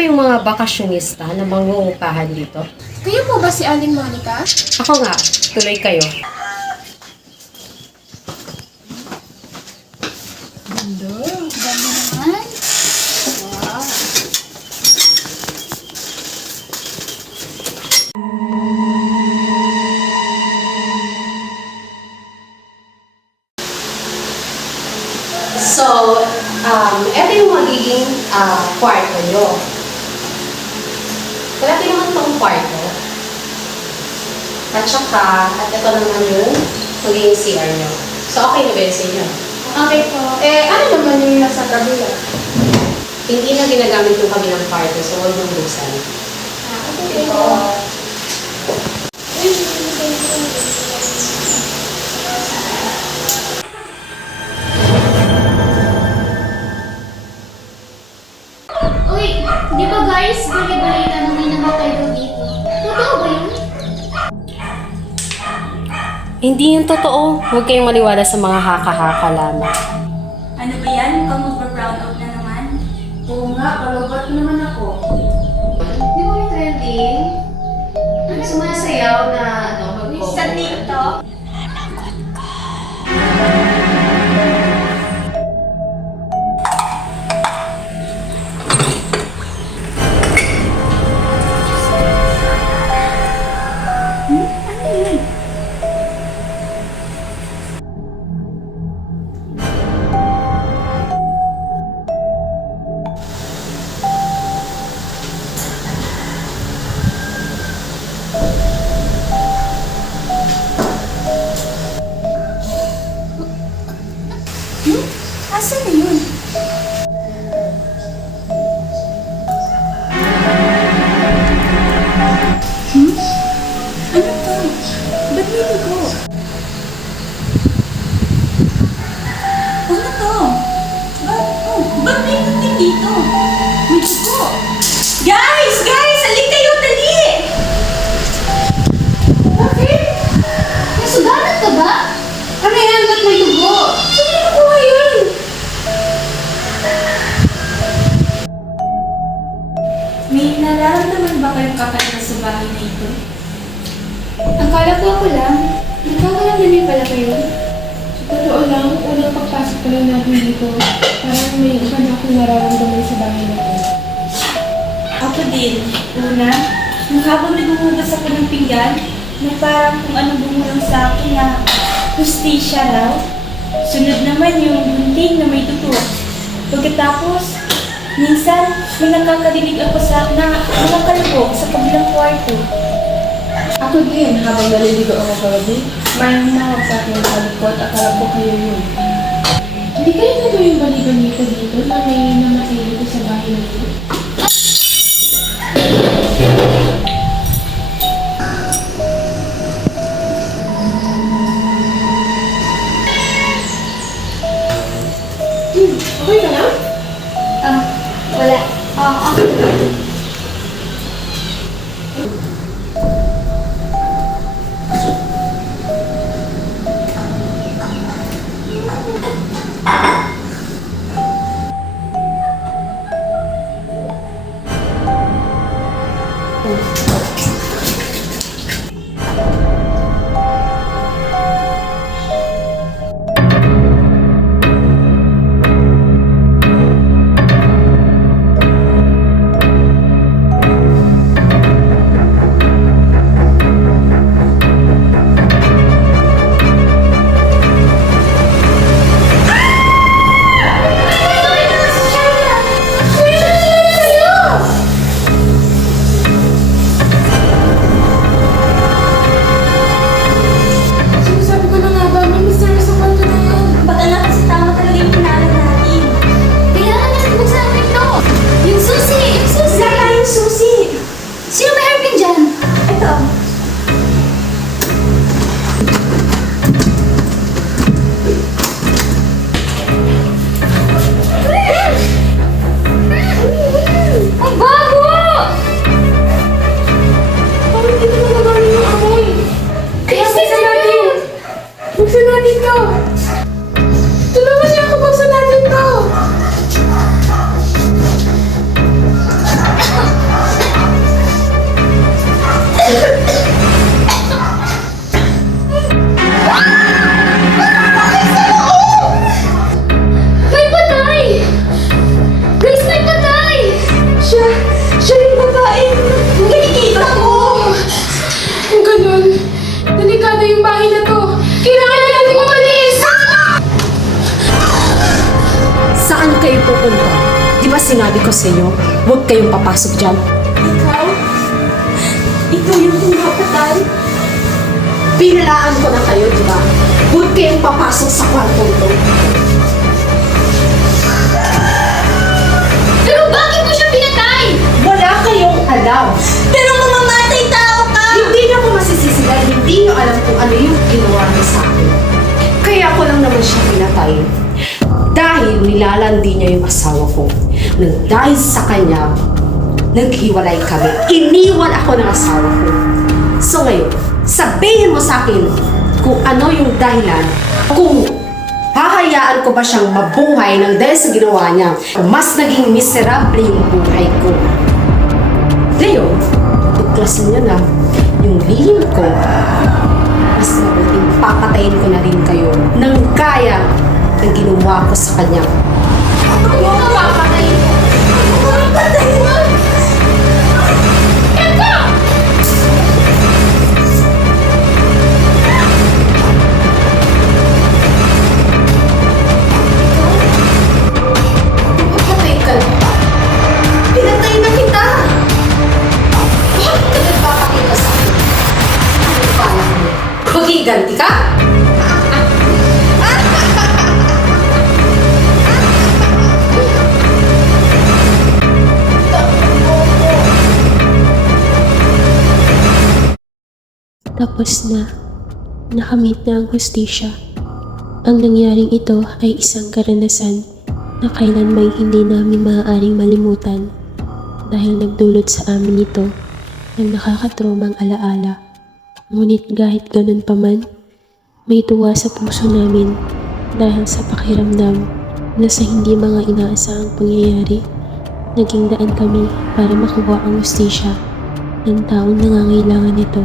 ba yung mga bakasyonista na mangungupahan dito? Kayo po ba si Aling Monica? Ako nga, tuloy kayo. Ganda naman. Wow. So, ito yung magiging kwarto nyo. Malaki naman itong kwarto. At ito naman yung magiging CR nyo. So, okay na ba yun sa inyo? Okay po. Ano naman yung nasa kabila? Hindi na ginagamit yung kabilang kwarto, so huwag mong buksan. Okay po. Uy, di ba guys, bali-balita na may namatay daw dito? Totoo ba yun? Hindi yung totoo. Huwag kayong maniwala sa mga haka-haka lamang. Ano ba yan? Mukhang mag-brown out na naman. Oo nga, kalabat naman ako. Di ba may trending? Ano sumasayaw na mag-cover? Sa TikTok? Asan na yun? Ano to? Ba't may dugo? Ano to? Ba't may putik dito? May dugo! Guys! Guys! Alin kayo! Dali! Bakit? Nasugalat ka ba? Ano yan? Ba't may dugo? Saan mo nakuha yun? May nararamdaman ba kayong kakaiba sa bahay na ito? Akala ko ako lang. Nagkakaramdamin pala kayo. Sa totoo lang, unang pagpasok pa lang natin dito, parang may iba na akong nararamdaman sa bahay na ito. Ako din. Una, nung habang naghuhugas ako ng pinggan, na parang kung anong bumulong sa akin na hustisya raw. Sunod naman yung gunting na may tutok. Pagkatapos, minsan may nakakadinig ako na mga kalubog sa kabilang kwarto. Ako din, habang naliligo ako kagabi, may humawag sa akin sa likod, akala ko kayo yun. Hindi kayo na yung bali-balita dito na may namatay dito sa bahay na ito? Okay ka lang? Wala. Okay. sinabi ko sa inyo, huwag kayong papasok dyan. Ikaw? Ikaw yung pumapatay? Pinalaan ko na kayo, di ba? Huwag kayong papasok sa kwartong to. Pero bakit mo siya pinatay? Wala kayong alam. Pero mamamatay tao ka! Hindi na ako masisisi dahil hindi nyo alam kung ano yung ginawa niya sa akin. Kaya ko lang naman siya pinatay. Dahil nilalandi niya yung asawa ko. Nang dahil sa kanya, naghiwalay kami. Iniwan ako ng asawa ko. So ngayon, sabihin mo sa akin kung ano yung dahilan, kung hahayaan ko ba siyang mabuhay nang dahil sa ginawa niya, mas naging miserable yung buhay ko. Ngayon, tuklasin niyo na yung lihim ko, mas mabuting papatayin ko na rin kayo nang kaya ng ginawa ko sa kanya. Ano ka papatayin mo? Mamamatay mo! Eka! Papatay ka na ba? Pinatay na kita! Bakit ka nagpapakita sa akin? Ano pala mo? Magiganti ka? Tapos na, nakamit na ang hustisya. Ang nangyaring ito ay isang karanasan na kailanmay hindi namin maaaring malimutan dahil nagdulot sa amin ito ng nakakatromang alaala. Ngunit kahit ganun pa man, may tuwa sa puso namin dahil sa pakiramdam na sa hindi mga inaasahang pangyayari, naging daan kami para makuha ang hustisya ng taong nangangailangan nito.